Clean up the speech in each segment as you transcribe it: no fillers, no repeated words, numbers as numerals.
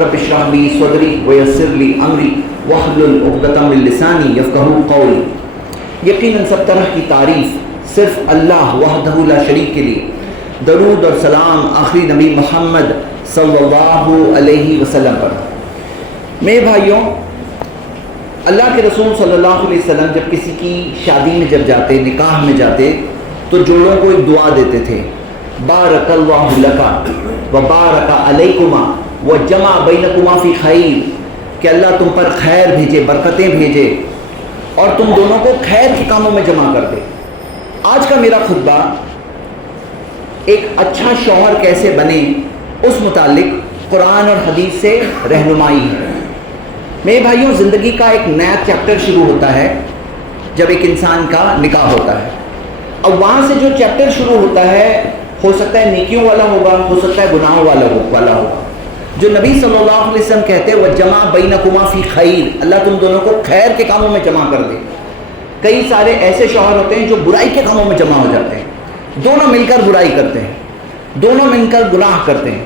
رب اشرح لی صدری ویسر لی امری واحلل عقدۃ من لسانی یفقہوا قولی۔ یقیناً سب طرح کی تعریف صرف اللہ وحدہ لا شریک کے لیے، درود اور سلام آخری نبی محمد صلی اللہ علیہ وسلم پر۔ میرے بھائیوں، اللہ کے رسول صلی اللہ علیہ وسلم جب کسی کی شادی میں جب جاتے، نکاح میں جاتے، تو جوڑوں کو ایک دعا دیتے تھے، بارک اللہ لکا و بارک علیکما و جمع بینکما فی خیر، کہ اللہ تم پر خیر بھیجے، برکتیں بھیجے اور تم دونوں کو خیر کے کاموں میں جمع کر دے۔ آج کا میرا خطبہ ایک اچھا شوہر کیسے بنے اس متعلق قرآن اور حدیث سے رہنمائی ہے۔ میرے بھائیوں، زندگی کا ایک نیا چیپٹر شروع ہوتا ہے جب ایک انسان کا نکاح ہوتا ہے۔ اب وہاں سے جو چیپٹر شروع ہوتا ہے ہو سکتا ہے نیکیوں والا ہوگا، ہو سکتا ہے گناہوں والا ہوگا۔ جو نبی صلی اللہ علیہ وسلم کہتے ہیں وَجَمَعَ بَيْنَكُمَا فِي خَيْرٍ، اللہ تم دونوں کو خیر کے کاموں میں جمع کر دے۔ کئی سارے ایسے شوہر ہوتے ہیں جو برائی کے کاموں میں جمع ہو جاتے ہیں، دونوں مل کر برائی کرتے ہیں، دونوں مل کر گناہ کرتے ہیں۔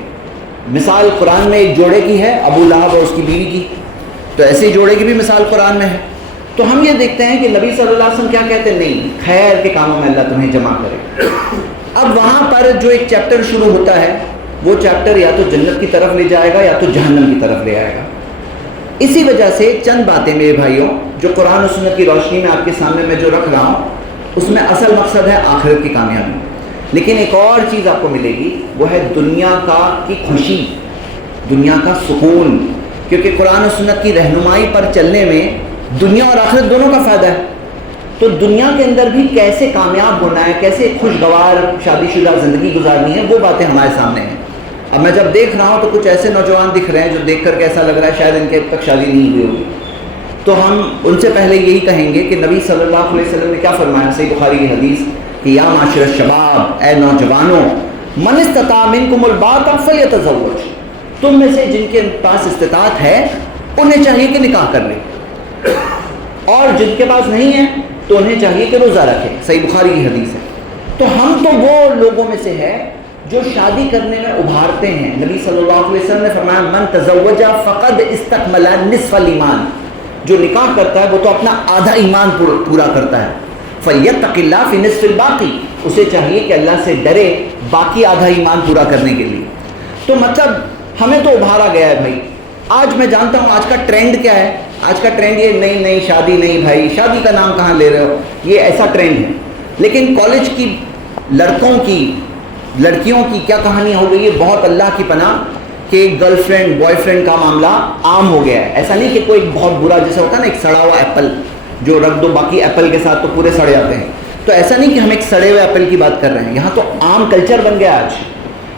مثال قرآن میں ایک جوڑے کی ہے، ابو لہب اور اس کی بیوی کی، تو ایسے جوڑے کی بھی مثال قرآن میں ہے۔ تو ہم یہ دیکھتے ہیں کہ نبی صلی اللہ علیہ وسلم کیا کہتے ہیں، نہیں، خیر کے کاموں میں اللہ تمہیں جمع کرے۔ اب وہاں پر جو ایک چیپٹر شروع ہوتا ہے، وہ چیپٹر یا تو جنت کی طرف لے جائے گا یا تو جہنم کی طرف لے آئے گا۔ اسی وجہ سے چند باتیں میرے بھائیوں جو قرآن و سنت کی روشنی میں آپ کے سامنے میں جو رکھ رہا ہوں، اس میں اصل مقصد ہے آخرت کی کامیابی، لیکن ایک اور چیز آپ کو ملے گی، وہ ہے دنیا کی خوشی، دنیا کا سکون، کیونکہ قرآن و سنت کی رہنمائی پر چلنے میں دنیا اور آخرت دونوں کا فائدہ ہے۔ تو دنیا کے اندر بھی کیسے کامیاب ہونا ہے، کیسے خوشگوار شادی شدہ زندگی گزارنی ہے، وہ باتیں ہمارے سامنے ہیں۔ اب میں جب دیکھ رہا ہوں تو کچھ ایسے نوجوان دکھ رہے ہیں جو دیکھ کر کے ایسا لگ رہا ہے شاید ان کے اب تک شادی نہیں ہوئی ہوگی، تو ہم ان سے پہلے یہی کہیں گے کہ نبی صلی اللہ علیہ وسلم نے کیا فرمایا، صحیح بخاری کی حدیث کہ یا معاشر الشباب، اے نوجوانوں، من استطاع منکم الباءۃ فلیتزوج، تم میں سے جن کے پاس استطاعت ہے انہیں چاہیے کہ نکاح کر لیں، اور جن کے پاس نہیں ہے تو انہیں چاہیے کہ روزہ رکھیں، صحیح بخاری کی حدیث ہے۔ تو ہم تو وہ لوگوں میں سے ہے جو شادی کرنے میں ابھارتے ہیں۔ نبی صلی اللہ علیہ وسلم نے فرمایا من تزوج فقد استکمل نصف الایمان، جو نکاح کرتا ہے وہ تو اپنا آدھا ایمان پورا کرتا ہے۔ فلیتق اللہ فی نصف الباقی، اسے چاہیے کہ اللہ سے ڈرے باقی آدھا ایمان پورا کرنے کے لیے۔ تو مطلب ہمیں تو ابھارا گیا ہے بھائی۔ آج میں جانتا ہوں آج کا ٹرینڈ کیا ہے، آج کا ٹرینڈ یہ نہیں شادی نہیں بھائی، شادی کا نام کہاں لے رہے ہو، یہ ایسا ٹرینڈ ہے۔ لیکن کالج کی لڑکیوں کی کیا کہانی ہو گئی ہے، بہت اللہ کی پناہ کہ گرل فرینڈ بوائے فرینڈ کا معاملہ عام ہو گیا ہے۔ ایسا نہیں کہ کوئی بہت برا جیسا ہوتا ہے نا ایک سڑا ہوا ایپل جو رکھ دو باقی ایپل کے ساتھ تو پورے سڑ جاتے ہیں، تو ایسا نہیں کہ ہم ایک سڑے ہوئے ایپل کی بات کر رہے ہیں، یہاں تو عام کلچر بن گیا آج۔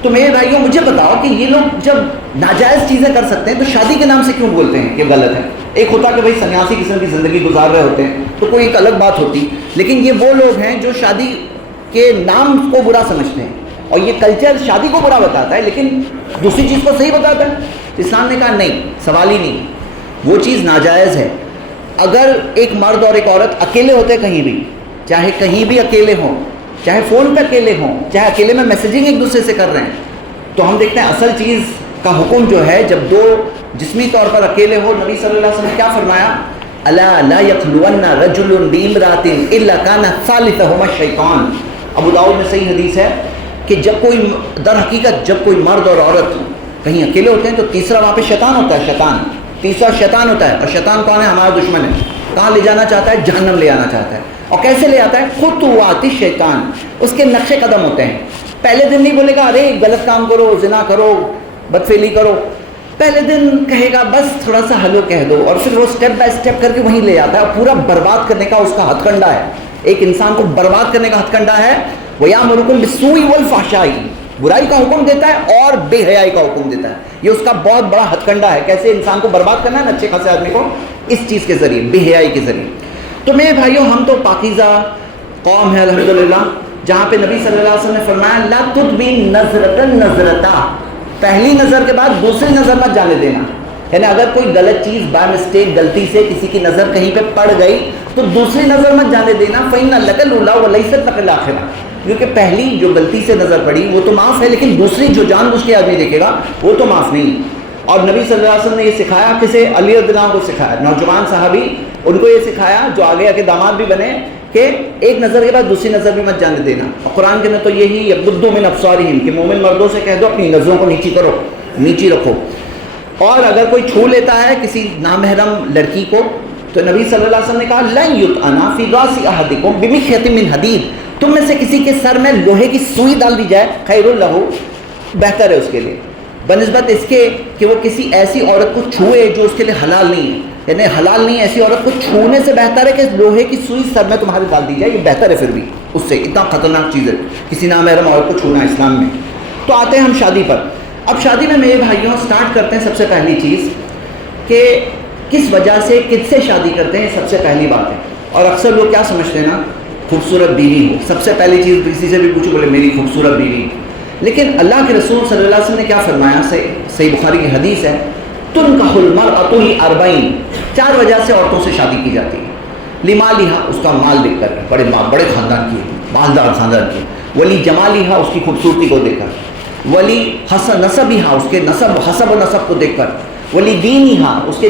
تو میرے بھائیوں مجھے بتاؤ کہ یہ لوگ جب ناجائز چیزیں کر سکتے ہیں تو شادی کے نام سے کیوں بولتے ہیں کہ غلط ہے؟ ایک ہوتا کہ بھائی سنیاسی قسم کی زندگی گزار رہے ہوتے ہیں تو کوئی ایک الگ بات ہوتی، لیکن یہ وہ لوگ ہیں جو شادی کے نام کو برا سمجھتے ہیں، اور یہ کلچر شادی کو برا بتاتا ہے لیکن دوسری چیز کو صحیح بتاتا ہے۔ اسلام نے کہا نہیں، سوال ہی نہیں، وہ چیز ناجائز ہے۔ اگر ایک مرد اور ایک عورت اکیلے ہوتے کہیں بھی، چاہے کہیں بھی اکیلے ہوں، چاہے فون پہ اکیلے ہوں، چاہے اکیلے میں میسیجنگ ایک دوسرے سے کر رہے ہیں، تو ہم دیکھتے ہیں اصل چیز کا حکم جو ہے جب دو جسمی طور پر اکیلے ہو، نبی صلی اللہ علیہ وسلم نے کیا فرمایا، الا لا یخلون رجل بامرأۃ الا کان ثالثہما الشیطان۔ ابو داؤد میں صحیح حدیث ہے کہ جب کوئی در حقیقت جب کوئی مرد اور عورت کہیں اکیلے ہوتے ہیں تو تیسرا وہاں پہ شیطان ہوتا ہے، تیسرا شیطان ہوتا ہے، اور شیطان کون ہے؟ ہمارا دشمن ہے۔ کہاں لے جانا چاہتا ہے؟ جہنم لے آنا چاہتا ہے۔ اور کیسے لے آتا ہے؟ خطوات الشیطان، اس کے نقش قدم ہوتے ہیں۔ پہلے دن نہیں بولے گا ارے غلط کام کرو، زنا کرو، بدفعلی کرو، پہلے دن کہے گا بس تھوڑا سا ہلو کہہ دو، اور پھر وہ سٹیپ بائی سٹیپ کر کے وہیں لے آتا ہے، اور پورا برباد کرنے کا اس کا ہتھ کنڈا ہے۔ ایک انسان کو برباد کرنے کا ہتھ کنڈا ہے، وَيَأْمُرُكُم بِالسُّوءِ وَالْفَحْشَاءِ، برائی کا حکم دیتا ہے اور بے حیائی کا حکم دیتا ہے۔ یہ اس کا بہت بڑا ہتھ کنڈا ہے، کیسے انسان کو برباد کرنا ہے اچھے خاصے آدمی کو، اس چیز کے ذریعے، بے حیائی کے ذریعے۔ تو میرے بھائیوں ہم تو پاکیزہ قوم ہے الحمدللہ، جہاں پہ نبی صلی اللہ علیہ وسلم نے فرمایا لا تُدْبِي نَظْرَةً نَظْرَةً، پہلی نظر کے بعد دوسری نظر مت جانے دینا۔ یعنی اگر کوئی غلط چیز بائی مسٹیک غلطی سے کسی کی نظر کہیں پہ پڑ گئی تو دوسری نظر مت جانے دینا، فَإِنَّ لَكَ الْأُولَىٰ وَلَيْسَتْ لَكَ الْآخِرَةُ، کیونکہ پہلی جو غلطی سے نظر پڑی وہ تو معاف ہے، لیکن دوسری جو جان بوجھ کے آدمی دیکھے گا وہ تو معاف نہیں۔ اور نبی صلی اللہ علیہ وسلم نے یہ سکھایا کسے؟ علی رضی اللہ عنہ کو سکھایا، نوجوان صحابی، ان کو یہ سکھایا جو آگے آ کے داماد بھی بنے کہ ایک نظر کے بعد دوسری نظر بھی مت جانے دینا. اور قرآن کے اندر تو یہی یغضوا من ابصارہم کہ مومن مردوں سے کہہ دو اپنی نظروں کو نیچی کرو، نیچی رکھو. اور اگر کوئی چھو لیتا ہے کسی نامحرم لڑکی کو تو نبی صلی اللہ علیہ وسلم نے کہا لن یطعنا فی راس احدکم بمخیط من حدید، تم میں سے کسی کے سر میں لوہے کی سوئی ڈال دی جائے خیر لہ، بہتر ہے اس کے لیے، بنسبت اس کے کہ وہ کسی ایسی عورت کو چھوئے جو اس کے لیے حلال نہیں ہے. یعنی حلال نہیں ہے ایسی عورت کو چھونے سے بہتر ہے کہ لوہے کی سوئی سر میں تمہارے ڈال دی جائے، یہ بہتر ہے. پھر بھی اس سے اتنا خطرناک چیز ہے کسی نامحرم عورت کو چھونا اسلام میں. تو آتے ہیں ہم شادی پر. اب شادی میں میرے بھائیوں سٹارٹ کرتے ہیں سب سے پہلی چیز کہ کس وجہ سے کس سے شادی کرتے ہیں، سب سے پہلی بات ہے. اور اکثر لوگ کیا سمجھتے ہیں نا، خوبصورت بیوی ہو. سب سے پہلی چیز کسی سے بھی پوچھو بولے میری خوبصورت بیوی. لیکن اللہ کے رسول صلی اللہ علیہ وسلم نے کیا فرمایا، صحیح بخاری کی حدیث ہے، تنکح المرأۃ لاربعین، 4 وجہ سے عورتوں سے شادی کی جاتی ہے. لمالہا، اس کا مال دیکھ کر، بڑے خاندان کی، مالدار خاندان کی. ولی جمالہا، اس کی خوبصورتی کو دیکھ کر. ولی نسبہا، اس کے حسب و نسب کو دیکھ کر. ولی دینہا، اس کے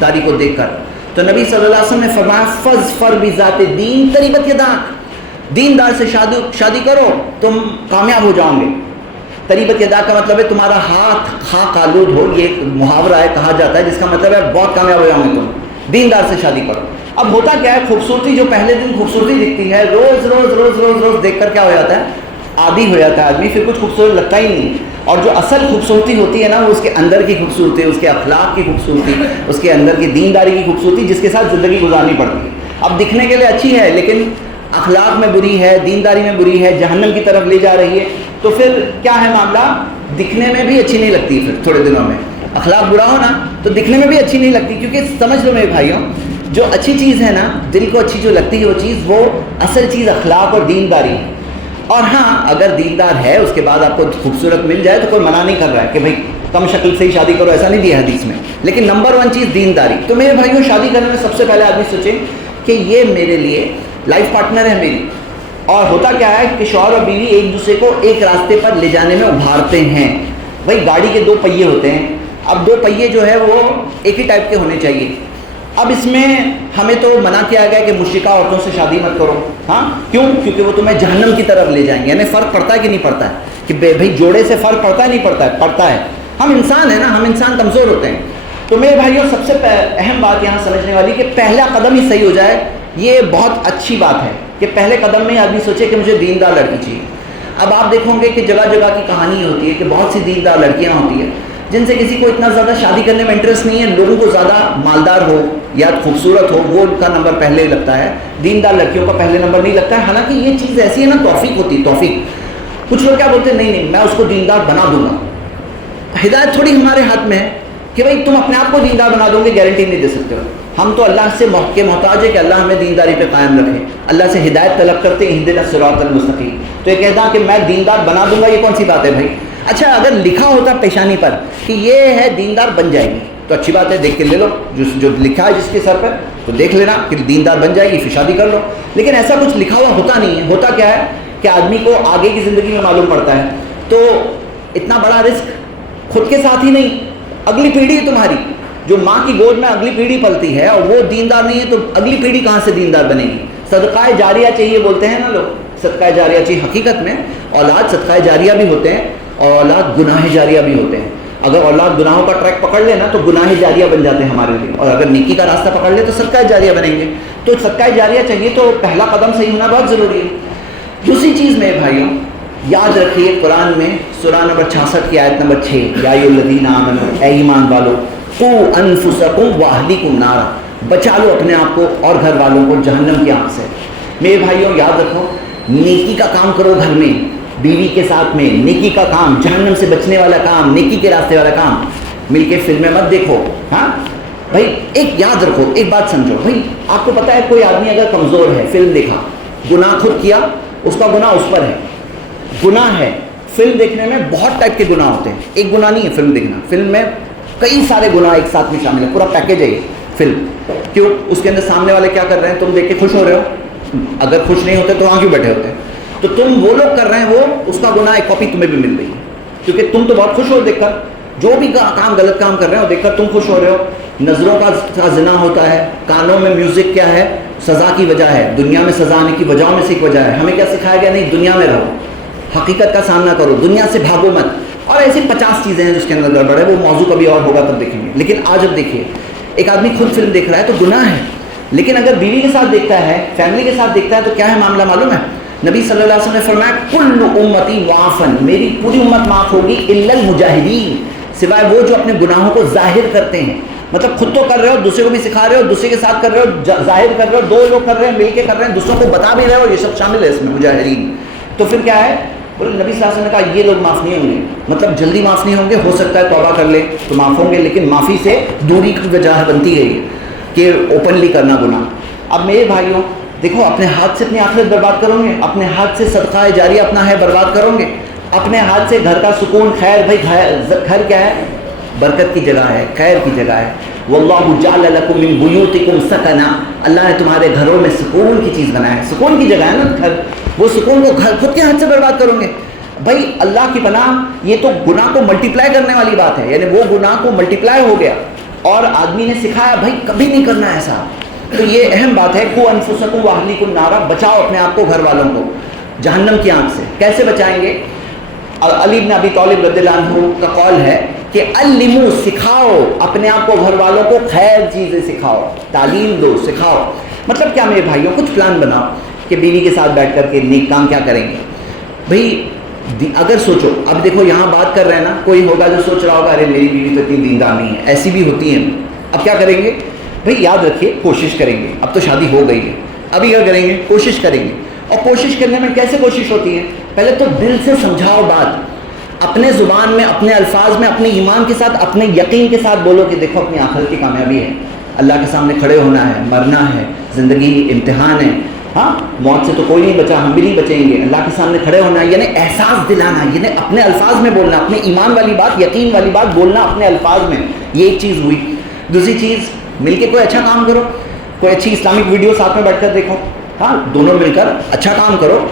داری کو دیکھ کر. تو نبی صلی اللہ علیہ وسلم نے فرمایا فاظفر بذات دین تربت یداک، دیندار سے شادی کرو تم کامیاب ہو جاؤ گے. تریبت یدا کا مطلب ہے تمہارا ہاتھ خاک آلود ہو، یہ ایک محاورہ ہے کہا جاتا ہے جس کا مطلب ہے بہت کامیاب ہو جاؤ گے تم، دیندار سے شادی کرو. اب ہوتا کیا ہے، خوبصورتی جو پہلے دن خوبصورتی دکھتی ہے، روز روز روز روز روز دیکھ کر کیا ہو جاتا ہے، عادی ہو جاتا ہے آدمی، پھر کچھ خوبصورت لگتا ہی نہیں. اور جو اصل خوبصورتی ہوتی ہے نا، وہ اس کے اندر کی خوبصورتی، اس کے اخلاق کی خوبصورتی، اس کے اندر کی دینداری کی خوبصورتی، جس کے ساتھ زندگی گزارنی پڑتی ہے. اب دکھنے کے لیے اچھی ہے لیکن اخلاق میں بری ہے، دینداری میں بری ہے، جہنم کی طرف لے جا رہی ہے، تو پھر کیا ہے معاملہ، دکھنے میں بھی اچھی نہیں لگتی. پھر تھوڑے دنوں میں اخلاق برا ہو نا تو دکھنے میں بھی اچھی نہیں لگتی. کیونکہ سمجھ لو میرے بھائیوں، جو اچھی چیز ہے نا، دل کو اچھی جو لگتی ہے وہ چیز، وہ اصل چیز اخلاق اور دینداری ہے. اور ہاں اگر دیندار ہے اس کے بعد آپ کو خوبصورت مل جائے تو کوئی منع نہیں کر رہا ہے کہ بھائی کم شکل سے ہی شادی کرو، ایسا نہیں دیا حدیث میں. لیکن نمبر 1 چیز دینداری. تو میرے بھائیوں شادی کرنے میں سب سے پہلے آدمی سوچیں کہ یہ میرے لیے لائف پارٹنر ہے میری. اور ہوتا کیا ہے کہ شوہر اور بیوی ایک دوسرے کو ایک راستے پر لے جانے میں ابھارتے ہیں. بھائی گاڑی کے 2 پہیے ہوتے ہیں، اب 2 پہیے جو ہے وہ ایک ہی ٹائپ کے ہونے چاہیے. اب اس میں ہمیں تو منع کیا گیا کہ مشرکہ عورتوں سے شادی مت کرو. ہاں کیوں؟ کیونکہ وہ تمہیں جہنم کی طرف لے جائیں گے. یعنی فرق پڑتا ہے کہ نہیں پڑتا ہے کہ بھائی جوڑے سے فرق پڑتا ہے نہیں پڑتا ہے؟ پڑتا ہے. ہم انسان ہیں نا، ہم انسان کمزور ہوتے ہیں. تو میرے بھائیوں سب سے اہم بات یہاں سمجھنے والی کہ پہلا قدم ہی صحیح ہو جائے، یہ بہت اچھی بات ہے کہ پہلے قدم میں آدمی سوچے کہ مجھے دیندار لڑکی چاہیے. اب آپ دیکھو گے کہ جگہ جگہ کی کہانی ہوتی ہے کہ بہت سی دیندار لڑکیاں ہوتی ہیں جن سے کسی کو اتنا زیادہ شادی کرنے میں انٹرسٹ نہیں ہے. لوگوں کو زیادہ مالدار ہو یا خوبصورت ہو وہ ان کا نمبر پہلے لگتا ہے، دیندار لڑکیوں کا پہلے نمبر نہیں لگتا ہے. حالانکہ یہ چیز ایسی ہے نا، توفیق ہوتی ہے، توفیق. کچھ لوگ کیا بولتے ہیں، نہیں میں اس کو دیندار بنا دوں گا. ہدایت تھوڑی ہمارے ہاتھ میں ہے کہ بھائی تم اپنے آپ کو دیندار بنا دو گے، گارنٹی نہیں دے سکتے ہو. ہم تو اللہ سے محتاج ہے کہ اللہ ہمیں دینداری پہ قائم رکھے. اللہ سے ہدایت طلب کرتے ہیں، اہدنا الصراط المستقیم. تو یہ کہتا کہ میں دیندار بنا دوں گا، یہ کون سی بات ہے بھائی؟ اچھا اگر لکھا ہوتا پیشانی پر کہ یہ ہے دیندار بن جائے گی تو اچھی بات ہے، دیکھ کے لے لو. جو لکھا ہے جس کے سر پر تو دیکھ لینا کہ دیندار بن جائے گی، پھر شادی کر لو. لیکن ایسا کچھ لکھا ہوا ہوتا نہیں ہے. ہوتا کیا ہے کہ آدمی کو آگے کی زندگی میں معلوم پڑتا ہے. تو اتنا بڑا رسک خود کے ساتھ ہی نہیں، اگلی پیڑھی ہے تمہاری، جو ماں کی گود میں اگلی پیڑھی پلتی ہے اور وہ دیندار نہیں ہے تو اگلی پیڑھی کہاں سے دیندار بنے گی؟ صدقہ جاریہ چاہیے بولتے ہیں نا لوگ، صدقہ جاریہ چاہیے. حقیقت میں اولاد صدقہ جاریہ بھی ہوتے ہیں اور اولاد گناہ جاریہ بھی ہوتے ہیں. اگر اولاد گناہوں کا ٹریک پکڑ لے نا تو گناہ جاریہ بن جاتے ہیں ہمارے لیے، اور اگر نیکی کا راستہ پکڑ لے تو صدقہ جاریہ بنیں گے. تو صدقہ جاریہ چاہیے تو پہلا قدم صحیح ہونا بہت ضروری ہے. دوسری چیز میرے بھائیوں یاد رکھیے، قرآن میں سورہ نمبر 66 کی آیت نمبر 6، یا ایھا الذین آمنوا، اے ایمان والو، قوا انفسکم واہلیکم نارا، بچا لو اپنے آپ کو اور گھر والوں کو جہنم کی آگ سے. میرے بھائیوں یاد رکھو، نیکی کا کام کرو گھر میں، بیوی کے ساتھ میں نیکی کا کام، جہنم سے بچنے والا کام، نیکی کے راستے والا کام. مل کے فلمیں مت دیکھو. ہاں بھائی ایک یاد رکھو، ایک بات سمجھو. بھائی آپ کو پتہ ہے کوئی آدمی اگر کمزور ہے، فلم دیکھا، گناہ خود کیا، اس کا گناہ اس پر ہے. گناہ ہے. فلم دیکھنے میں بہت ٹائپ کے گناہ ہوتے ہیں، ایک گناہ نہیں ہے فلم دیکھنا. فلم میں کئی سارے گناہ ایک ساتھ میں شامل ہے، پورا پیکیج ہے یہ فلم. کیوں؟ اس کے اندر سامنے والے کیا کر رہے ہیں، تم دیکھ کے خوش ہو رہے ہو. اگر خوش نہیں ہوتے تو وہاں کیوں بیٹھے ہوتے ہیں؟ تو تم وہ لوگ کر رہے ہیں، وہ اس کا گناہ ایک کاپی تمہیں بھی مل رہی ہے، کیونکہ تم تو بہت خوش ہو دیکھ کر. جو بھی کام غلط کام کر رہے ہیں وہ دیکھ کر تم خوش ہو رہے ہو. نظروں کا زنا ہوتا ہے, کانوں میں میوزک کیا ہے, سزا کی وجہ ہے, دنیا میں سزا آنے کی وجہوں میں سے ایک وجہ ہے. ہمیں کیا سکھایا گیا؟ نہیں, دنیا میں رہو, حقیقت کا سامنا کرو, دنیا سے بھاگو مت. اور ایسی 50 چیزیں ہیں جس کے اندر گڑبڑ ہے, وہ موضوع کبھی اور ہوگا تب دیکھیں گے. لیکن آج اب دیکھیے, ایک آدمی خود فلم دیکھ رہا ہے تو گناہ ہے, لیکن اگر بیوی کے ساتھ دیکھتا ہے, فیملی کے ساتھ دیکھتا ہے تو کیا ہے معاملہ معلوم ہے؟ نبی صلی اللہ علیہ وسلم نے فرمایا کل امتی معافن, میری پوری امت معاف ہوگی الا المجاہدین, سوائے وہ جو اپنے گناہوں کو ظاہر کرتے ہیں. مطلب خود تو کر رہے ہو, دوسرے کو بھی سکھا رہے ہو, دوسرے کے ساتھ کر رہے ہو, ظاہر کر رہے ہو, 2 لوگ کر رہے ہیں, مل کے کر رہے ہیں, دوسروں کو بتا بھی رہے ہو, یہ سب شامل ہے اس میں مجاہدین. تو پھر کیا ہے؟ بولے نبی صلی اللہ علیہ وسلم نے کہا یہ لوگ معاف نہیں ہوں گے, مطلب جلدی معاف نہیں ہوں گے, ہو سکتا ہے توبہ کر لے تو معاف ہوں گے, لیکن معافی سے دوری کی وجہ بنتی ہے یہ کہ اوپنلی کرنا گناہ. اب میرے بھائیوں دیکھو, اپنے ہاتھ سے اپنی آخرت برباد کرو گے, اپنے ہاتھ سے صدقہ جاریہ اپنا ہے برباد کرو گے, اپنے ہاتھ سے گھر کا سکون, خیر بھائی گھر کیا ہے؟ برکت کی جگہ ہے, خیر کی جگہ ہے. واللہ جعل لکم من بیوتکم سکنا, اللہ نے تمہارے گھروں میں سکون کی چیز بنایا ہے, سکون کی جگہ ہے نا گھر. وہ سکون کو گھر خود کے ہاتھ سے برباد کرو گے بھائی, اللہ کی پناہ. یہ تو گناہ کو ملٹیپلائی کرنے والی بات ہے, یعنی وہ گناہ کو ملٹیپلائی ہو گیا اور آدمی نے سکھایا بھائی کبھی نہیں کرنا ایسا. تو یہ اہم بات ہے, قوا انفسکم واہلیکم النار, بچاؤ اپنے آپ کو, گھر والوں کو جہنم کی آنکھ سے. کیسے بچائیں گے؟ علی بن ابی طالب رضی اللہ عنہ کا قول ہے کہ علمو, سکھاؤ اپنے آپ کو, گھر والوں کو خیر چیزیں سکھاؤ, تعلیم دو, سکھاؤ. مطلب کیا میرے بھائیوں, کچھ پلان بناؤ کہ بیوی کے ساتھ بیٹھ کر کے نیک کام کیا کریں گے. بھائی اگر سوچو, اب دیکھو یہاں بات کر رہے ہیں نا, کوئی ہوگا جو سوچ رہا ہوگا ارے میری بیوی تو اتنی دیندار نہیں ہے, ایسی بھی ہوتی ہیں. اب کیا کریں گے بھائی؟ یاد رکھیے کوشش کریں گے, اب تو شادی ہو گئی ہے, ابھی کیا کریں گے؟ کوشش کریں گے. اور کوشش کرنے میں کیسے کوشش ہوتی ہے؟ پہلے تو دل سے سمجھاؤ بات, اپنے زبان میں, اپنے الفاظ میں, اپنے ایمان کے ساتھ, اپنے یقین کے ساتھ بولو کہ دیکھو اپنی آخرت کی کامیابی ہے, اللہ کے سامنے کھڑے ہونا ہے, مرنا ہے, زندگی امتحان ہے, ہاں موت سے تو کوئی نہیں بچا, ہم بھی نہیں بچیں گے, اللہ کے سامنے کھڑے ہونا ہے. یعنی احساس دلانا, یعنی اپنے الفاظ میں بولنا, اپنے ایمان والی بات, یقین والی بات بولنا اپنے الفاظ میں. یہ ایک چیز ہوئی. دوسری چیز, مل کے کوئی اچھا کام کرو, کوئی اچھی اسلامک ویڈیو ساتھ میں بیٹھ کر دیکھو, ہاں دونوں مل کر اچھا کام کرو.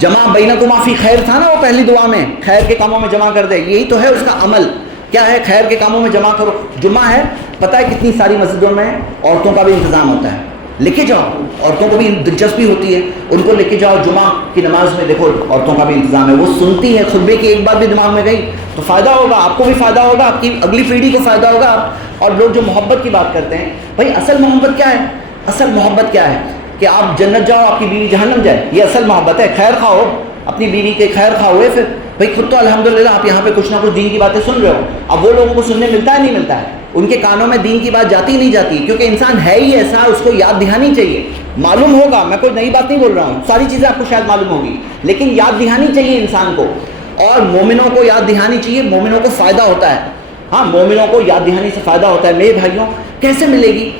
جمع بینکما فی خیر تھا نا وہ پہلی دعا میں, خیر کے کاموں میں جمع کر دے, یہی تو ہے اس کا عمل. کیا ہے؟ خیر کے کاموں میں جمع کرو. جمعہ ہے, پتہ ہے کتنی ساری مسجدوں میں عورتوں کا بھی انتظام ہوتا ہے, لے کے جاؤ, عورتوں کو بھی دلچسپی ہوتی ہے, ان کو لے کے جاؤ جمعہ کی نماز میں. دیکھو عورتوں کا بھی انتظام ہے, وہ سنتی ہے, خطبے کی ایک بات بھی دماغ میں گئی تو فائدہ ہوگا, آپ کو بھی فائدہ ہوگا, آپ کی اگلی پیڑھی کو فائدہ ہوگا. اور لوگ جو محبت کی بات کرتے ہیں, بھائی اصل محبت کیا ہے؟ اصل محبت کیا ہے؟ کہ آپ جنت جاؤ, آپ کی بیوی جہنم جائے, یہ اصل محبت ہے. خیر خواہ ہو, اپنی بیوی کے خیر خواہ ہوئے, پھر بھائی خود تو الحمدللہ آپ یہاں پہ کچھ نہ کچھ دین کی باتیں سن رہے ہو. اب وہ لوگوں کو سننے ملتا ہے نہیں ملتا ہے, ان کے کانوں میں دین کی بات جاتی نہیں جاتی, کیونکہ انسان ہے ہی ایسا, اس کو یاد دہانی چاہیے. معلوم ہوگا, میں کوئی نئی بات نہیں بول رہا ہوں, ساری چیزیں آپ کو شاید معلوم ہوگی, لیکن یاد دہانی چاہیے انسان کو. اور مومنوں کو یاد دہانی چاہیے, مومنوں کو فائدہ ہوتا ہے, ہاں مومنوں کو یاد دہانی سے فائدہ ہوتا ہے. میرے بھائیوں کیسے ملے گی؟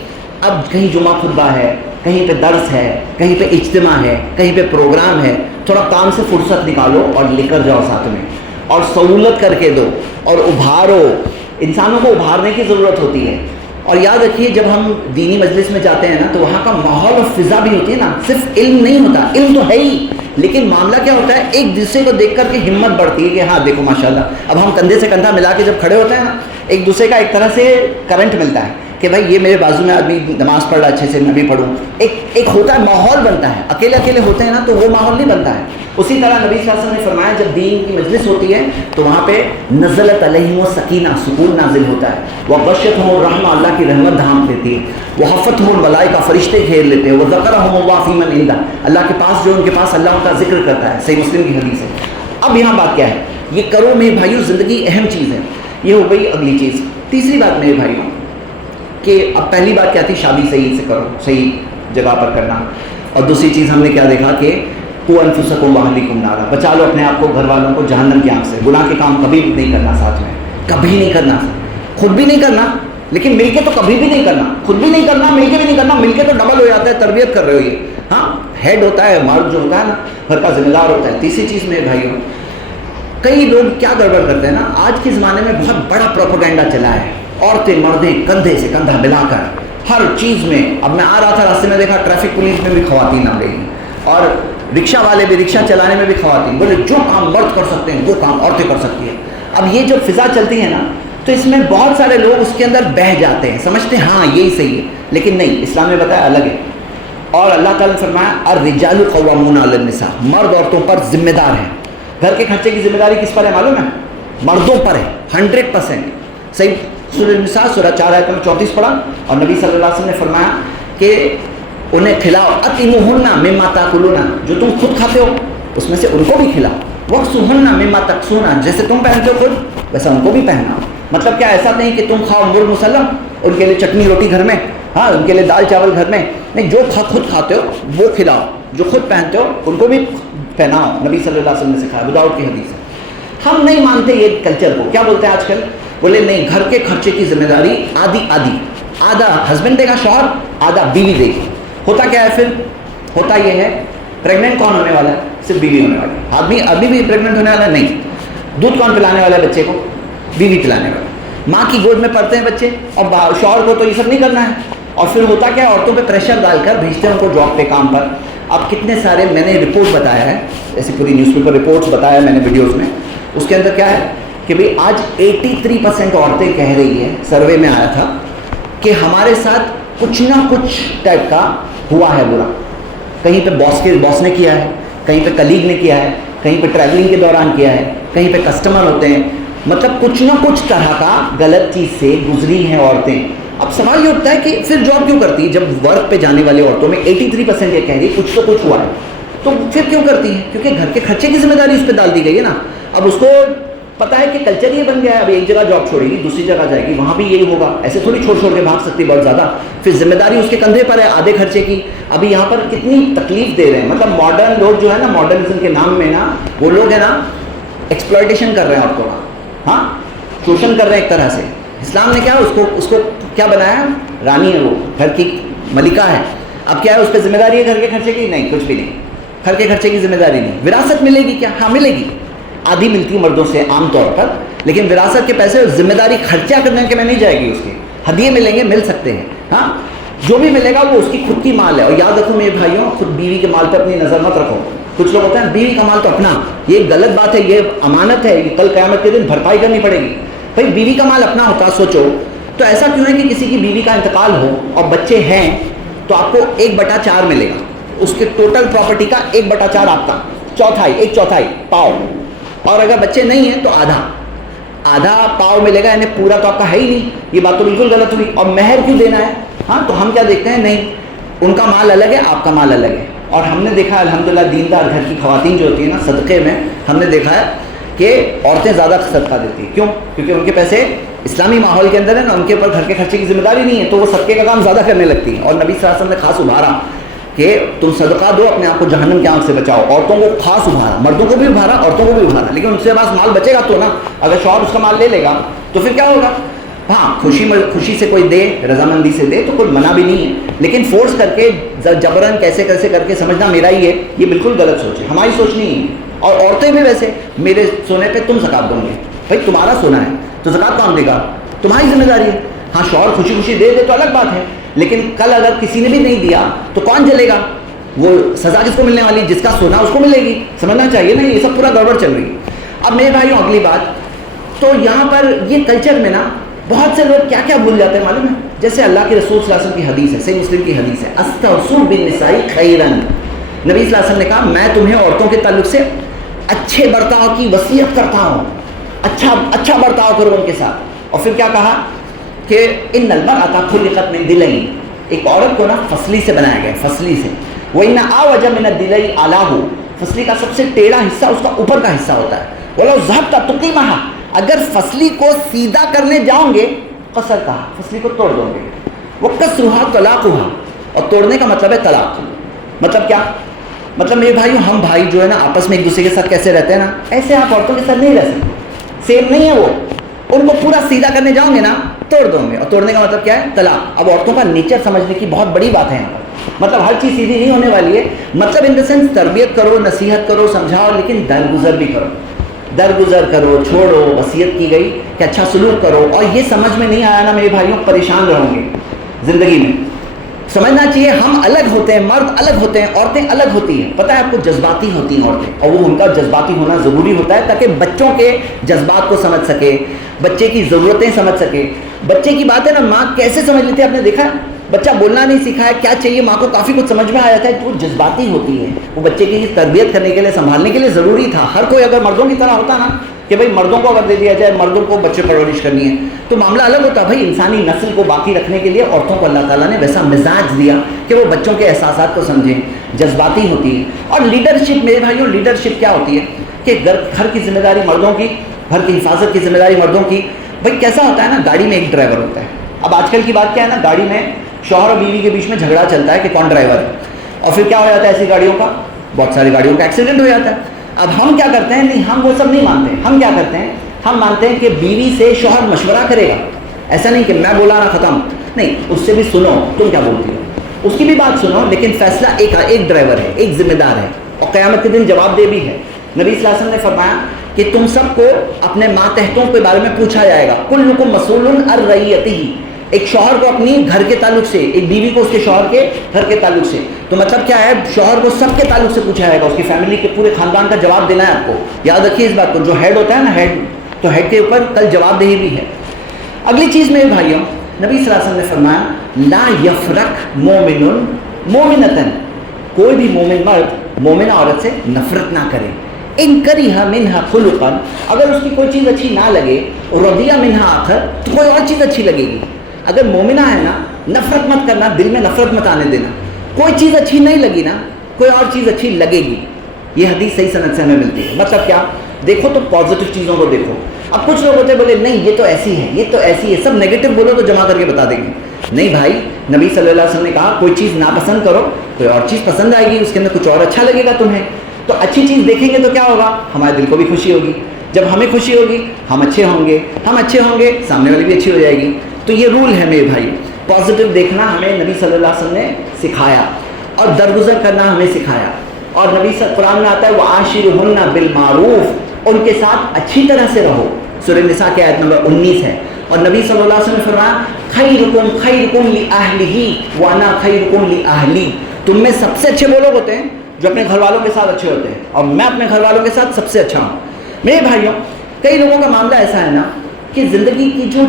اب کہیں جمعہ خطبہ ہے, کہیں پہ درس ہے, کہیں پہ اجتماع ہے, کہیں پہ پروگرام ہے, تھوڑا کام سے فرصت نکالو اور لے کر جاؤ ساتھ میں, اور سہولت کر کے دو, اور ابھارو. انسانوں کو ابھارنے کی ضرورت ہوتی ہے. اور یاد رکھیے جب ہم دینی مجلس میں جاتے ہیں نا, تو وہاں کا ماحول اور فضا بھی ہوتی ہے نا, صرف علم نہیں ہوتا, علم تو ہے ہی, لیکن معاملہ کیا ہوتا ہے, ایک دوسرے کو دیکھ کر کے ہمت بڑھتی ہے کہ ہاں دیکھو ماشاءاللہ. اب ہم کندھے سے کندھا ملا کے جب کھڑے ہوتے ہیں نا, ایک دوسرے کا ایک طرح سے کرنٹ ملتا ہے کہ بھائی یہ میرے بازو میں آدمی نماز پڑھ رہا اچھے سے, میں بھی پڑھوں. ایک ہوتا ہے, ماحول بنتا ہے. اکیلے اکیلے ہوتے ہیں نا تو وہ ماحول نہیں بنتا ہے. اسی طرح نبی صلی اللہ علیہ وسلم نے فرمایا جب دین کی مجلس ہوتی ہے تو وہاں پہ نزلت علیہم السکینہ, سکون نازل ہوتا ہے. وغشیتہم الرحمہ, اللہ کی رحمت ڈھانپ لیتی ہے. وحفتہم الملائکہ, فرشتے گھیر لیتے ہیں. وذکرہم اللہ فی من عنده, اللہ کے پاس جو ان کے پاس اللہ ان کا ذکر کرتا ہے. صحیح مسلم کی حدیث ہے. اب یہاں بات کیا ہے, یہ کرو میرے بھائیو, زندگی اہم چیز ہے. یہ ہو گئی اگلی چیز. تیسری بات میرے بھائیو, کہ اب پہلی بات کیا تھی, شادی صحیح سے کرو, صحیح جگہ پر کرنا. اور دوسری چیز ہم نے کیا دیکھا کہ قوا انفسکم واہلیکم نارا, بچا لو اپنے آپ کو, گھر والوں کو جہنم کی آنکھ سے. گناہ کے کام کبھی نہیں کرنا ساتھ میں, کبھی نہیں کرنا, خود بھی نہیں کرنا, لیکن مل کے تو کبھی بھی نہیں کرنا. خود بھی نہیں کرنا, مل کے بھی نہیں کرنا. مل کے تو ڈبل ہو جاتا ہے, تربیت کر رہے ہو یہ, ہاں ہیڈ ہوتا ہے, مالک جو ہوتا ہے نا گھر کا ذمہ دار ہوتا ہے. تیسری چیز میرے بھائیوں, کئی لوگ کیا گڑبڑ کرتے ہیں نا, آج کے زمانے میں بہت بڑا پروپیگنڈا چلا ہے, عورتیں مردیں کندھے سے کندھا ملا کر ہر چیز میں. اب میں آ رہا تھا راستے میں دیکھا ٹریفک پولیس میں بھی خواتین آ رہی ہیں, اور رکشہ والے بھی, رکشہ چلانے میں بھی خواتین. بولے جو کام مرد کر سکتے ہیں وہ کام عورتیں کر سکتی ہیں. اب یہ جب فضا چلتی ہے نا تو اس میں بہت سارے لوگ اس کے اندر بہہ جاتے ہیں, سمجھتے ہیں ہاں یہی صحیح ہے, لیکن نہیں, اسلام نے بتایا الگ ہے. اور اللہ تعالیٰ نے فرمایا الرجال قوامون علی النساء, مرد عورتوں پر ذمہ دار ہیں. گھر کے خرچے کی ذمہ داری کس پر ہے معلوم ہے؟ مردوں پر ہے 100%. صحیح سورہ النساء سورہ 4 آیت نمبر 34 پڑھا, اور نبی صلی اللہ علیہ وسلم نے فرمایا کہ انہیں کھلاؤ, اطعموہن مما تاکلون, جو تم خود کھاتے ہو اس میں سے ان کو بھی کھلاؤ, واکسوہن مما تکسون, جیسے تم پہنتے ہو خود ویسا ان کو بھی پہناؤ. مطلب کیا ایسا نہیں کہ تم کھاؤ مرغ مسلم, ان کے لیے چٹنی روٹی گھر میں, ہاں ان کے لیے دال چاول گھر میں نہیں, جو خود کھاتے ہو وہ کھلاؤ, جو خود پہنتے ہو ان کو بھی پہناؤ. نبی صلی اللہ علیہ وسلم نے سکھایا, ابو داؤد کی حدیث ہے. ہم نہیں مانتے یہ کلچر کو. کیا بولتے ہیں آج کل؟ بولے نہیں, گھر کے خرچے کی ذمہ داری آدھی آدھی, آدھا ہسبینڈ دے گا شوہر, آدھا بیوی دے گی. ہوتا کیا ہے پھر؟ ہوتا یہ ہے پریگننٹ کون ہونے والا ہے؟ صرف بیوی ہونے والی ہے. آدمی بھی پریگننٹ ہونے والا نہیں. دودھ کون پلانے والا ہے بچے کو؟ بیوی پلانے والا. ماں کی گود میں پڑتے ہیں بچے, اور شوہر کو تو یہ سب نہیں کرنا ہے. اور پھر ہوتا کیا ہے, عورتوں پہ پریشر ڈال کر بھیجتے ہیں ان کو جاب پہ, کام پر. اب کتنے سارے میں نے رپورٹ بتایا ہے, ایسی پوری نیوز پیپر رپورٹس بتایا میں نے ویڈیوز میں, اس کے اندر کیا ہے کہ بھئی آج 83% عورتیں کہہ رہی ہیں, سروے میں آیا تھا, کہ ہمارے ساتھ کچھ نہ کچھ ٹائپ کا ہوا ہے برا. کہیں پہ باس نے کیا ہے, کہیں پہ کلیگ نے کیا ہے, کہیں پہ ٹریولنگ کے دوران کیا ہے, کہیں پہ کسٹمر ہوتے ہیں, مطلب کچھ نہ کچھ طرح کا غلط چیز سے گزری ہیں عورتیں. اب سوال یہ اٹھتا ہے کہ پھر جاب کیوں کرتی ہے؟ جب ورک پہ جانے والے عورتوں میں 83% یہ کہہ رہی کچھ تو کچھ ہوا ہے, تو پھر کیوں کرتی ہے؟ کیونکہ گھر کے خرچے کی ذمہ داری اس پہ ڈال دی گئی ہے نا. اب اس کو پتا ہے کہ کلچر یہ بن گیا ہے, اب ایک جگہ جاب چھوڑے گی دوسری جگہ جائے گی, وہاں بھی یہی ہوگا, ایسے تھوڑی چھوڑ کے بھاگ سکتی بہت زیادہ. پھر ذمہ داری اس کے کندھے پر ہے آدھے خرچے کی. ابھی یہاں پر کتنی تکلیف دے رہے ہیں, مطلب ماڈرن لوگ جو ہے نا, ماڈرنزم کے نام میں نا, وہ لوگ ہیں نا ایکسپلائٹیشن کر رہے ہیں عورتوں کا, ہاں شوشن کر رہے ہیں ایک طرح سے. اسلام نے کیا اس کو کیا بنایا؟ رانی ہے, وہ گھر کی ملکہ ہے. اب کیا ہے, اس پہ ذمہ داری ہے گھر کے خرچے کی؟ نہیں, کچھ بھی نہیں, گھر کے خرچے کی ذمہ داری نہیں. وراثت ملے گی کیا؟ ہاں ملے گی, آدھی ملتی ہے مردوں سے عام طور پر, لیکن وراثت کے پیسے ذمہ داری خرچہ کرنے کے میں نہیں جائے گی. اس کے ہدیے ملیں گے, مل سکتے ہیں, ہاں جو بھی ملے گا وہ اس کی خود کی مال ہے. اور یاد رکھو میرے بھائیوں, خود بیوی کے مال پہ اپنی نظر مت رکھو. کچھ لوگ ہوتے ہیں بیوی کا مال تو اپنا, یہ غلط بات ہے, یہ امانت ہے, یہ کل قیامت کے دن بھرپائی کرنی پڑے گی. بھائی بیوی کا مال اپنا ہوتا, سوچو تو ایسا کیوں ہے کہ کسی کی بیوی کا انتقال ہو اور بچے ہیں تو آپ کو 1/4 ملے گا, اس کے ٹوٹل پراپرٹی کا 1/4 آپ کا, ایک چوتھائی پاؤ. اور اگر بچے نہیں ہیں تو آدھا پاؤ ملے گا, یعنی پورا تو آپ کا ہے ہی نہیں. یہ بات تو بالکل غلط ہوئی. اور مہر کیوں دینا ہے؟ ہاں تو ہم کیا دیکھتے ہیں, نہیں ان کا مال الگ ہے, آپ کا مال الگ ہے. اور ہم نے دیکھا الحمدللہ دیندار گھر کی خواتین جو ہوتی ہیں نا, صدقے میں ہم نے دیکھا ہے کہ عورتیں زیادہ صدقہ دیتی ہیں. کیوں؟ کیونکہ ان کے پیسے اسلامی ماحول کے اندر ہے نا, ان کے اوپر گھر کے خرچے کی ذمہ داری نہیں ہے, تو وہ صدقے کا کام زیادہ کرنے لگتی ہیں. اور نبی صلی اللہ علیہ وسلم نے خاص ابھارا کہ تم صدقہ دو, اپنے آپ کو جہنم کی آنکھ سے بچاؤ. عورتوں کو خاص ابھارا, مردوں کو بھی ابھارا, عورتوں کو بھی ابھارا, لیکن ان سے پاس مال بچے گا تو نا. اگر شوہر اس کا مال لے لے گا تو پھر کیا ہوگا؟ ہاں خوشی سے کوئی دے, رضامندی سے دے تو کوئی منع بھی نہیں ہے, لیکن فورس کر کے جبرن کیسے کر کے سمجھنا میرا ہی ہے, یہ بالکل غلط سوچ ہے, ہماری سوچ نہیں ہے. اور عورتیں بھی ویسے, میرے سونے پہ تم زکات دو گے, بھائی تمہارا سونا ہے تو زکات کون دے گا؟ تمہاری ذمہ داری ہے. ہاں شوہر خوشی دے تو الگ بات ہے, لیکن کل اگر کسی نے بھی نہیں دیا تو کون جلے گا؟ وہ سزا کس کو ملنے والی؟ جس کا سونا اس کو ملے گی. سمجھنا چاہیے نا, یہ سب پورا گڑبڑ چل رہی ہے. اب میرے بھائیوں اگلی بات, تو یہاں پر یہ کلچر میں نا بہت سے لوگ کیا بھول جاتے ہیں معلوم ہے؟ جیسے اللہ کے رسول صلی اللہ علیہ وسلم کی حدیث ہے, صحیح مسلم کی حدیث ہے, استوصوا بالنساء خیرا. نبی صلی اللہ علیہ وسلم نے کہا میں تمہیں عورتوں کے تعلق سے اچھے برتاؤ کی وصیت کرتا ہوں, اچھا برتاؤ کرو ان کے ساتھ. اور پھر کیا کہا کہ ان المرأة خلقت من ضلعین, ایک عورت کو نا فصلی سے بنایا گیا, فصلی سے. وَإِنَّ أَعْوَجَ مِنَ الضِّلَعِ أَعْلَاهُ, فصلی کا سب سے ٹیڑھا حصہ اس کا اوپر کا حصہ ہوتا ہے. وَلَوْ ذَهَبْتَ تُقِيمَهَا, اگر فصلی کو سیدھا کرنے جاؤں گے, قصر کہا, فصلی کو توڑ دو گے. وَقَصْرُهَا طَلَاقُهَا, اور توڑنے کا مطلب ہے طلاق. مطلب کیا؟ مطلب میرے بھائیوں, ہم بھائی جو ہے نا آپس میں ایک دوسرے کے ساتھ کیسے رہتے ہیں نا, ایسے آپ عورتوں کے ساتھ نہیں رہ سکتے, سیم نہیں ہے وہ. ان کو پورا سیدھا کرنے جاؤں گے نا توڑ دو گے. اور توڑنے کا مطلب کیا ہے؟ طلاق. اب عورتوں کا نیچر سمجھنے کی بہت بڑی بات ہے یہاں پر. مطلب ہر چیز سیدھی نہیں ہونے والی ہے, مطلب ان دا سینس تربیت کرو, نصیحت کرو, سمجھاؤ, لیکن درگزر بھی کرو, درگزر کرو, چھوڑو. وصیت کی گئی کہ اچھا سلوک کرو. اور یہ سمجھ میں نہیں آیا نا میرے بھائیوں, پریشان رہو گے زندگی میں. سمجھنا چاہیے ہم الگ ہوتے ہیں، مرد الگ ہوتے ہیں، عورتیں الگ ہوتی ہیں. پتہ ہے آپ کو جذباتی ہوتی ہیں عورتیں، اور وہ ان کا جذباتی ہونا ضروری ہوتا ہے تاکہ بچوں کے جذبات کو سمجھ سکے، بچے کی ضرورتیں سمجھ سکے. بچے کی بات ہے نا، ماں کیسے سمجھ لیتے ہیں آپ نے دیکھا؟ بچہ بولنا نہیں سیکھا ہے، کیا چاہیے ماں کو کافی کچھ سمجھ میں آ جاتا ہے. وہ جذباتی ہوتی ہے، وہ بچے کی تربیت کرنے کے لیے، سنبھالنے کے لیے ضروری تھا. ہر کوئی اگر مردوں کی طرح ہوتا نا کہ بھائی مردوں کو اگر دے دیا جائے، مردوں کو بچے پرورش کرنی ہے، تو معاملہ الگ ہوتا. بھائی انسانی نسل کو باقی رکھنے کے لیے عورتوں کو اللہ تعالیٰ نے ویسا مزاج دیا کہ وہ بچوں کے احساسات کو سمجھیں، جذباتی ہوتی ہے. اور لیڈرشپ میرے بھائیوں، لیڈرشپ کیا ہوتی ہے کہ گھر کی ذمہ داری مردوں کی، گھر کی حفاظت کی ذمہ داری مردوں کی. بھائی کیسا ہوتا ہے نا، گاڑی میں ایک ڈرائیور ہوتا ہے. اب آج کل کی بات کیا ہے نا، گاڑی میں شوہر اور بیوی کے بیچ میں جھگڑا چلتا ہے کہ کون ڈرائیور ہے، اور پھر کیا ہو جاتا ہے ایسی گاڑیوں کا، بہت ساری گاڑیوں کا ایکسیڈنٹ ہو جاتا ہے. اب ہم کیا کرتے ہیں، نہیں ہم وہ سب نہیں مانتے. ہم کیا کرتے ہیں، ہم مانتے ہیں کہ بیوی سے شوہر مشورہ کرے گا. ایسا نہیں کہ میں بولا نہ ختم، نہیں، اس سے بھی سنو تم کیا بولتی ہو، اس کی بھی بات سنو، لیکن فیصلہ ایک ڈرائیور ہے، ایک ذمہ دار ہے، اور قیامت کے دن جواب دہ بھی ہے. نبی صلی اللہ علیہ وسلم نے فرمایا کہ تم سب کو اپنے ماتحتوں کے بارے میں پوچھا جائے گا. کلکم مسئول عن رعیتہ. ایک شوہر کو اپنی گھر کے تعلق سے، ایک بیوی کو اس کے شوہر کے گھر کے تعلق سے. تو مطلب کیا ہے، شوہر کو سب کے تعلق سے پوچھا جائے گا، اس کی فیملی کے پورے خاندان کا جواب دینا ہے آپ کو. یاد رکھیے اس بات کو، جو ہیڈ ہوتا ہے نا، ہیڈ، تو ہیڈ کے اوپر کل جواب دہی بھی ہے. اگلی چیز میرے بھائیوں، نبی صلی اللہ علیہ وسلم نے فرمایا لا یفرق مومن مومنتن. کوئی بھی مومن مرد مومنہ عورت سے نفرت نہ کرے. ان کریہ منہا خلقا. اگر اس کی کوئی چیز اچھی نہ لگے، رضیہ منہا آخر، تو کوئی اور چیز اچھی لگے گی. اگر مومنہ ہے نا، نفرت مت کرنا، دل میں نفرت مت آنے دینا. کوئی چیز اچھی نہیں لگی نا، کوئی اور چیز اچھی لگے گی. یہ حدیث صحیح سند سے ہمیں ملتی ہے. مطلب کیا، دیکھو تو پازیٹیو چیزوں کو دیکھو. اب کچھ لوگ ہوتے بولے نہیں یہ تو ایسی ہے، یہ تو ایسی ہے، سب نیگیٹو بولو تو جمع کر کے بتا دیں گے. نہیں بھائی، نبی صلی اللہ علیہ وسلم نے کہا کوئی چیز ناپسند کرو، کوئی اور چیز پسند آئے گی، اس کے اندر کچھ اور اچھا لگے گا تمہیں. تو اچھی چیز دیکھیں گے تو کیا ہوگا، ہمارے دل کو بھی خوشی ہوگی. جب ہمیں خوشی ہوگی ہم اچھے ہوں گے، ہم اچھے ہوں گے سامنے والی بھی اچھی ہو جائے گی. تو یہ رول ہے میرے بھائی. پازیٹیو دیکھنا ہمیں نبی صلی اللہ علیہ وسلم نے سکھایا، اور درگزر کرنا ہمیں سکھایا. اور نبی صلی قرآن میں آتا ہے وَعَاشِرُهُنَّ بِالْمَعْرُوفِ، ان کے ساتھ اچھی طرح سے رہو. سورہ نساء کی آیت نمبر 19 ہے. اور نبی صلی اللہ علیہ وسلم نے فرمایا خیرکم خیرکم لأہلہ وانا خیرکم لأہلی. تم میں سب سے اچھے وہ لوگ ہوتے ہیں جو اپنے گھر والوں کے ساتھ اچھے ہوتے ہیں، اور میں اپنے گھر والوں کے ساتھ سب سے اچھا ہوں. میرے بھائیوں، کئی لوگوں کا معاملہ ایسا ہے نا کہ زندگی کی جو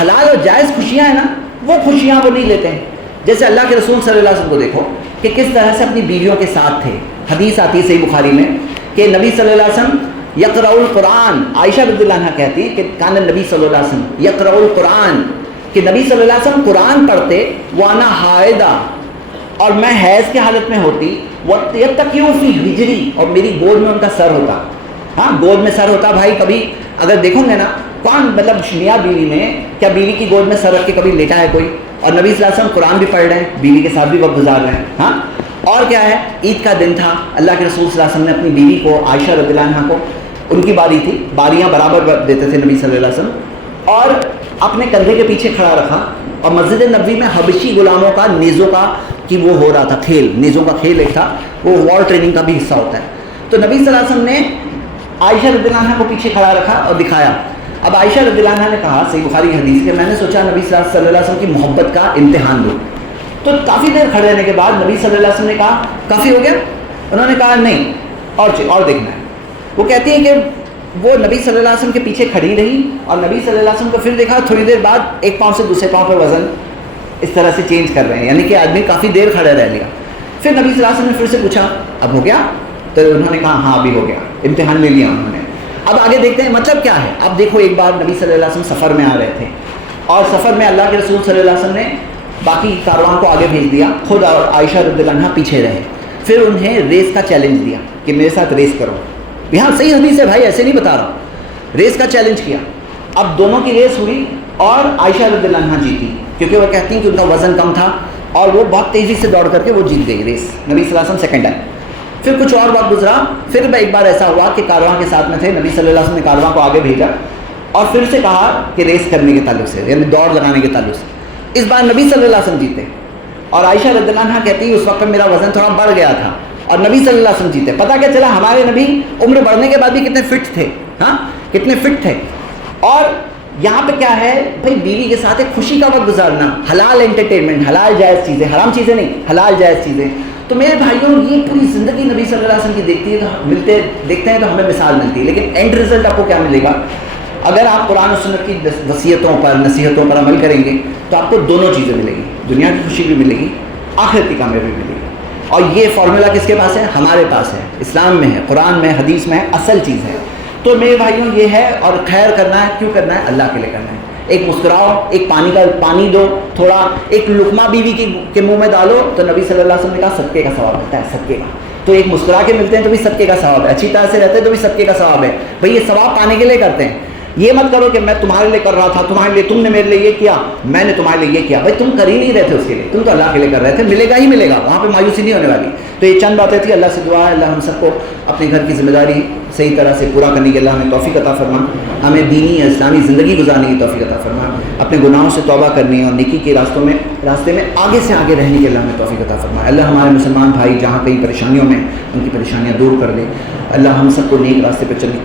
حلال اور جائز خوشیاں ہیں نا، وہ خوشیاں وہ نہیں لیتے ہیں. جیسے اللہ کے رسول صلی اللہ علیہ وسلم کو دیکھو کہ کس طرح سے اپنی بیویوں کے ساتھ تھے. حدیث آتی ہے صحیح بخاری میں کہ نبی صلی اللہ علیہ وسلم یقرأ القرآن. عائشہ رضی اللہ عنہ کہتی ہیں کہ کان نبی صلی اللہ علیہ وسلم یقرأ القرآن، کہ نبی صلی اللہ علیہ وسلم قرآن پڑھتے وانا حائدہ، اور میں حیض کی حالت میں ہوتی، وَيَتَّقِعُ فِي حِجْرِي، اور میری گود میں ان کا سر ہوتا. ہاں، گود میں سر ہوتا. بھائی کبھی اگر دیکھو گے نا، کون مطلب میاں بیوی میں کیا بیوی کی گود میں سر رکھ کے کبھی لیٹا ہے کوئی؟ اور نبی صلی اللہ علیہ وسلم قرآن بھی پڑھ رہے ہیں، بیوی کے ساتھ بھی وقت گزار رہے ہیں. ہاں، اور کیا ہے، عید کا دن تھا، اللہ کے رسول صلی اللہ علیہ وسلم نے اپنی بیوی کو، عائشہ رضی اللہ عنہا کو، ان کی باری تھی، باریاں برابر دیتے تھے نبی صلی اللہ علیہ وسلم، اور اپنے کندھے کے پیچھے کھڑا رکھا. اور مسجد نبوی میں حبشی غلاموں کا نیزوں کا کہ وہ ہو رہا تھا کھیل، نیزوں کا کھیل ایک تھا، وہ وار ٹریننگ کا بھی حصہ ہوتا ہے. تو نبی صلی اللہ علیہ وسلم نے عائشہ رضی اللہ عنہ کو پیچھے کھڑا رکھا اور دکھایا. اب عائشہ رضی اللہ عنہ نے کہا، صحیح بخاری کی حدیث، کہ میں نے سوچا نبی صلی اللہ علیہ وسلم کی محبت کا امتحان دوں. تو کافی دیر کھڑے رہنے کے بعد نبی صلی اللہ علیہ وسلم نے کہا کافی ہو گیا؟ انہوں نے کہا نہیں، اور دیکھنا ہے. وہ کہتی ہیں کہ وہ نبی صلی اللہ علیہ وسلم کے پیچھے کھڑی رہی، اور نبی صلی اللہ علیہ وسلم کو پھر دیکھا، تھوڑی دیر بعد ایک پاؤں سے دوسرے پاؤں پر وزن اس طرح سے چینج کر رہے ہیں، یعنی کہ آدمی کافی دیر کھڑا رہ لیا. پھر نبی صلی اللہ علیہ وسلم نے پھر سے پوچھا اب ہو گیا؟ تو انہوں نے کہا ہاں ابھی ہو گیا، امتحان لے لیا انہوں نے. اب آگے دیکھتے ہیں مطلب کیا ہے. اب دیکھو، ایک بار نبی صلی اللہ علیہ وسلم سفر میں آ رہے تھے، اور سفر میں اللہ کے رسول صلی اللہ علیہ وسلم نے باقی کاروان کو آگے بھیج دیا، خود اور عائشہ رضی اللہ عنہا پیچھے رہے. پھر انہیں ریس کا چیلنج دیا کہ میرے ساتھ ریس کرو. یہاں صحیح حدیث ہے بھائی، ایسے نہیں بتا رہا. ریس کا چیلنج کیا. اب دونوں کی ریس ہوئی اور عائشہ رضی اللہ عنہا جیتی، کیونکہ وہ کہتی ہیں کہ ان کا وزن کم تھا اور وہ بہت تیزی سے دوڑ کر کے وہ جیت گئی ریس. نبی صلی اللہ علیہ وسلم سیکنڈ آئے. پھر کچھ اور وقت گزرا، پھر ایک بار ایسا ہوا کہ کارواں کے ساتھ میں تھے، نبی صلی اللہ علیہ وسلم نے کارواں کو آگے بھیجا اور پھر سے کہا کہ ریس کرنے کے تعلق سے، یعنی دوڑ لگانے کے تعلق سے. اس بار نبی صلی اللہ علیہ وسلم جیتے، اور عائشہ رضی اللہ عنہا کہتی ہے اس وقت میرا وزن تھوڑا بڑھ گیا تھا اور نبی صلی اللہ علیہ وسلم جیتے. پتہ کیا چلا، ہمارے نبی عمر بڑھنے کے بعد بھی کتنے فٹ تھے. ہاں، کتنے فٹ تھے. اور یہاں پہ کیا ہے بھائی، بیوی کے ساتھ ایک خوشی کا وقت گزارنا، حلال انٹرٹینمنٹ، حلال جائز چیزیں، حرام چیزیں نہیں، حلال جائز چیزیں. تو میرے بھائیوں یہ پوری زندگی نبی صلی اللہ علیہ وسلم کی دیکھتے ہیں تو ہمیں مثال ملتی ہے. لیکن اینڈ رزلٹ آپ کو کیا ملے گا؟ اگر آپ قرآن و سنت کی وصیتوں پر، نصیحتوں پر عمل کریں گے تو آپ کو دونوں چیزیں ملیں گی، دنیا کی خوشی بھی ملے گی، آخرت کی کامیابی بھی ملے گی. اور یہ فارمولا کس کے پاس ہے؟ ہمارے پاس ہے، اسلام میں ہے، قرآن میں، حدیث میں ہے، اصل چیز ہے. تو میرے بھائیوں یہ ہے. اور خیر کرنا ہے، کیوں کرنا ہے؟ اللہ کے لیے کرنا ہے. ایک مسکراؤ، ایک پانی دو تھوڑا، ایک لقمہ بیوی کے منہ میں ڈالو، تو نبی صلی اللہ علیہ وسلم نے کہا صدقے کا ثواب ملتا ہے، صدقے کا. تو ایک مسکرا کے ملتے ہیں تو بھی صدقے کا ثواب ہے، اچھی طرح سے رہتے ہیں تو بھی صدقے کا ثواب ہے. بھئی یہ ثواب پانے کے لیے کرتے ہیں. یہ مت کرو کہ میں تمہارے لیے کر رہا تھا، تمہارے لیے، تم نے میرے لیے یہ کیا، میں نے تمہارے لیے یہ کیا. بھائی تم کر ہی نہیں رہے تھے اس کے لیے، تم تو اللہ کے لیے کر رہے تھے. ملے گا ہی ملے گا، وہاں پہ مایوسی نہیں ہونے والی. تو یہ چند باتیں تھیں. اللہ سے دعا ہے اللہ ہم سب کو اپنے گھر کی ذمہ داری صحیح طرح سے پورا کرنے کی اللہ ہمیں توفیق عطا فرما، ہمیں دینی اسلامی زندگی گزارنے کی توفیق عطا فرما، اپنے گناہوں سے توبہ کرنے اور نیکی کے راستے میں آگے سے آگے رہنے کی اللہ ہمیں توفیق عطا فرما. اللہ ہمارے مسلمان بھائی جہاں کئی پریشانیوں میں ان کی پریشانیاں دور کر دے. اللہ ہم سب کو نیک راستے پہ چلنے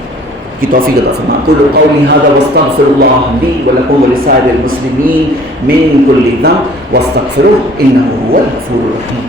کی توفیق عطا فرما. قولوا قولی ھذا واستغفر اللہ لی ولکم ولسائر المسلمین من کل ذنب واستغفروہ انہ هو الغفور الرحیم.